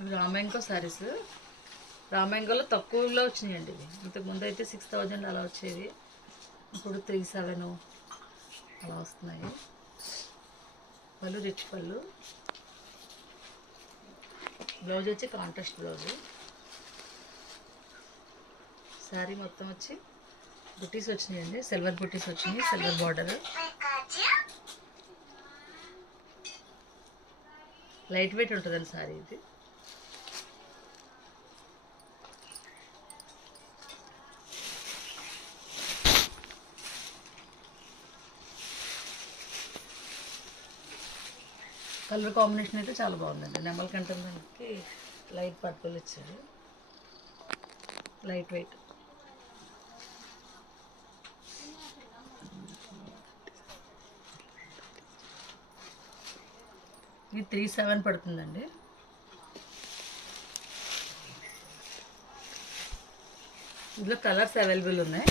ఇవి రామాయంగో శారీస్. రామాయంగోలో తక్కువలో వచ్చినాయండి ఇవి. ఇంతకుముందు అయితే 6000 అలా వచ్చేవి, ఇప్పుడు 37 అలా వస్తున్నాయి. పళ్ళు రిచ్ పళ్ళు. బ్లౌజ్ వచ్చి కాంట్రాస్ట్ బ్లౌజు. శారీ మొత్తం వచ్చి బుట్టీస్ వచ్చినాయండి, సిల్వర్ బుట్టీస్ వచ్చినాయి, సిల్వర్ బార్డర్. లైట్ వెయిట్ ఉంటుందండి శారీ ఇది. కలర్ కాంబినేషన్ అయితే చాలా బాగుందండి. నెమల కంఠం దానికి లైట్ పర్పుల్ ఇచ్చారు, లైట్ వెయిట్. ఇది 37 పడుతుందండి. ఇందులో కలర్స్ అవైలబుల్ ఉన్నాయి.